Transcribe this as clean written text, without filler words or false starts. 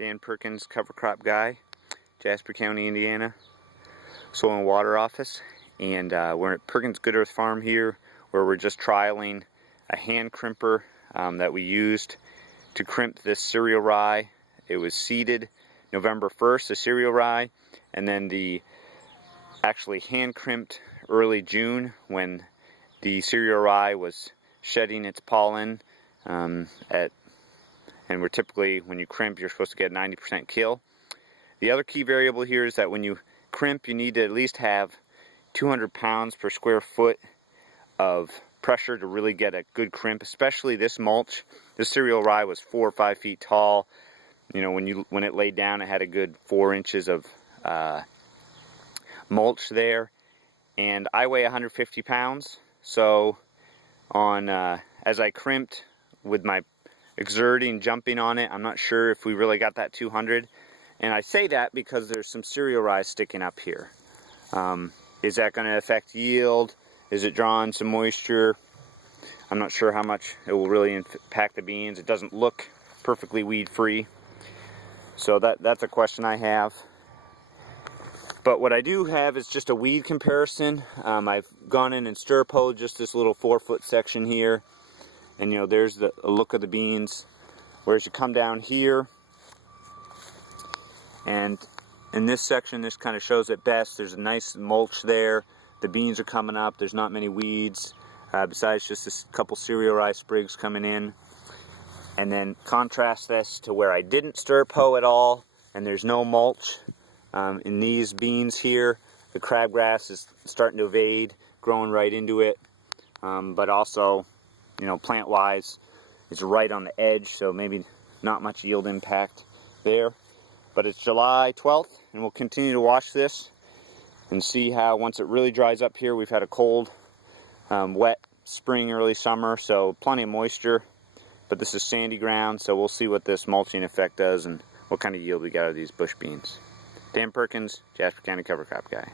Dan Perkins, cover crop guy, Jasper County, Indiana, Soil and Water Office. And we're at Perkins Good Earth Farm here, where we're just trialing a hand crimper that we used to crimp this cereal rye. It was seeded November 1st, the cereal rye, and then the actually hand crimped early June when the cereal rye was shedding its pollen. And we're typically, when you crimp, you're supposed to get 90% kill. The other key variable here is that when you crimp, you need to at least have 200 pounds per square foot of pressure to really get a good crimp, especially this mulch. This cereal rye was 4 or 5 feet tall. You know, when it laid down, it had a good 4 inches of mulch there. And I weigh 150 pounds, so as I crimped with my exerting, jumping on it, I'm not sure if we really got that 200. And I say that because there's some cereal rye sticking up here. Is that going to affect yield? Is it drawing some moisture? I'm not sure how much it will really impact the beans. It doesn't look perfectly weed free, so that's a question I have. But what I do have is just a weed comparison. I've gone in and stir-poed just this little 4-foot section here, and you know, there's a look of the beans. Whereas you come down here, and in this section, this kind of shows it best. There's a nice mulch there. The beans are coming up. There's not many weeds, besides just a couple cereal rye sprigs coming in. And then contrast this to where I didn't stir-poe at all, and there's no mulch. In these beans here, the crabgrass is starting to evade, growing right into it. But also, you know, plant-wise, it's right on the edge, so maybe not much yield impact there. But it's July 12th, and we'll continue to watch this and see how, once it really dries up here, we've had a cold, wet spring, early summer, so plenty of moisture. But this is sandy ground, so we'll see what this mulching effect does and what kind of yield we got out of these bush beans. Dan Perkins, Jasper County cover crop guy.